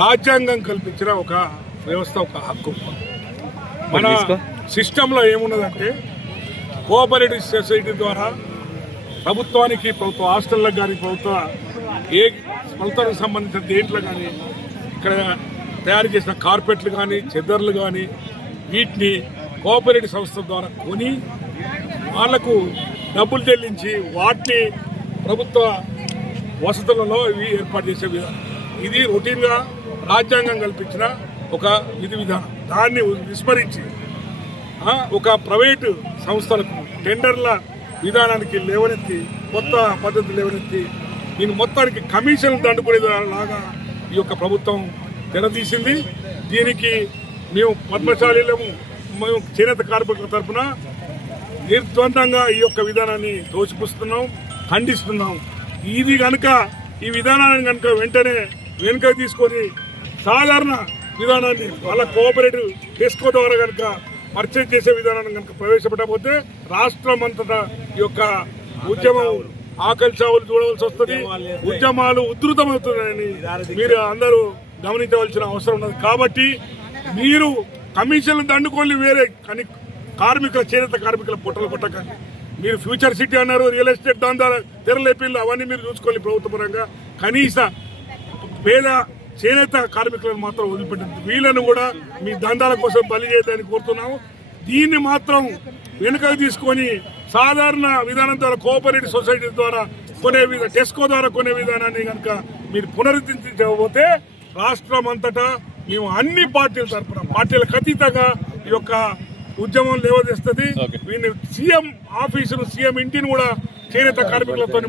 రాజ్యాంగం కల్పించిన ఒక వ్యవస్థ, ఒక హక్కు. మన సిస్టంలో ఏమున్నదంటే కోఆపరేటివ్ సొసైటీ ద్వారా ప్రభుత్వానికి, ప్రభుత్వ హాస్టళ్ళకు కానీ, ప్రభుత్వానికి సంబంధించిన దేంట్లో కానీ ఇక్కడ తయారు చేసిన కార్పెట్లు కానీ, చెద్దర్లు కానీ వీటిని కోఆపరేటివ్ సంస్థ ద్వారా కొని వాళ్లకు డబ్బులు చెల్లించి వాటిని ప్రభుత్వ వసతులలో ఇవి ఏర్పాటు చేసే విధానం. ఇది రొటీన్గా రాజ్యాంగం కల్పించిన ఒక విధి విధానం. దాన్ని విస్మరించి ఒక ప్రైవేటు సంస్థలకు టెండర్ల విధానానికి లేవనెత్తి, కొత్త పద్ధతి లేవనెత్తి దీని మొత్తానికి కమిషన్లు దండుకునేలాగా ఈ యొక్క ప్రభుత్వం తెరదీసింది. దీనికి మేము పద్మశాలీలము, మేము చేనేత కార్మికుల తరఫున నిర్ద్వందంగా ఈ యొక్క విధానాన్ని తోసిపుస్తున్నాం, ఖండిస్తున్నాం. ఇది కనుక ఈ విధానాన్ని కనుక వెంటనే వెనుక తీసుకొని సాధారణ విధానాన్ని వాళ్ళ కోఆపరేటివ్ టెస్కో ద్వారా కనుక పర్చేజ్ చేసే విధానాన్ని కనుక ప్రవేశపెట్టకపోతే రాష్ట్రం అంతటా ఈ యొక్క ఉద్యమం ఆకలి చావులు చూడవలసి వస్తుంది, ఉద్యమాలు ఉధృతమవుతున్నాయని మీరు అందరూ గమనించవలసిన అవసరం ఉన్నది. కాబట్టి మీరు కమిషన్లు దండుకొని వేరే కానీ కార్మికుల, చేనేత కార్మికుల పొట్టలు కొట్టకండి. మీరు ఫ్యూచర్ సిటీ అన్నారు, రియల్ ఎస్టేట్ దందాలు, తెరలేపిల్లు అవన్నీ మీరు చూసుకోవాలి ప్రభుత్వ పరంగా. కనీస పేద చేనేత కార్మికులను మాత్రం వదిలిపెట్టింది. వీళ్ళను కూడా మీ దందాల కోసం బలి చేయడానికి కోరుతున్నాము. దీన్ని మాత్రం వెనుకకు తీసుకొని సాధారణ విధానం ద్వారా, కోఆపరేటివ్ సొసైటీ ద్వారా కొనే టెస్కో ద్వారా కొనే విధానాన్ని కనుక మీరు పునరుద్ధరించకపోతే రాష్ట్రం అంతటా మేము అన్ని పార్టీల తరఫున, పార్టీలకు అతీతంగా ఈ యొక్క ఉద్యమం లేవదీస్తుంది. వీళ్ళని సీఎం ఆఫీసును, సీఎం ఇంటిని కూడా చేనేత కార్మికులతో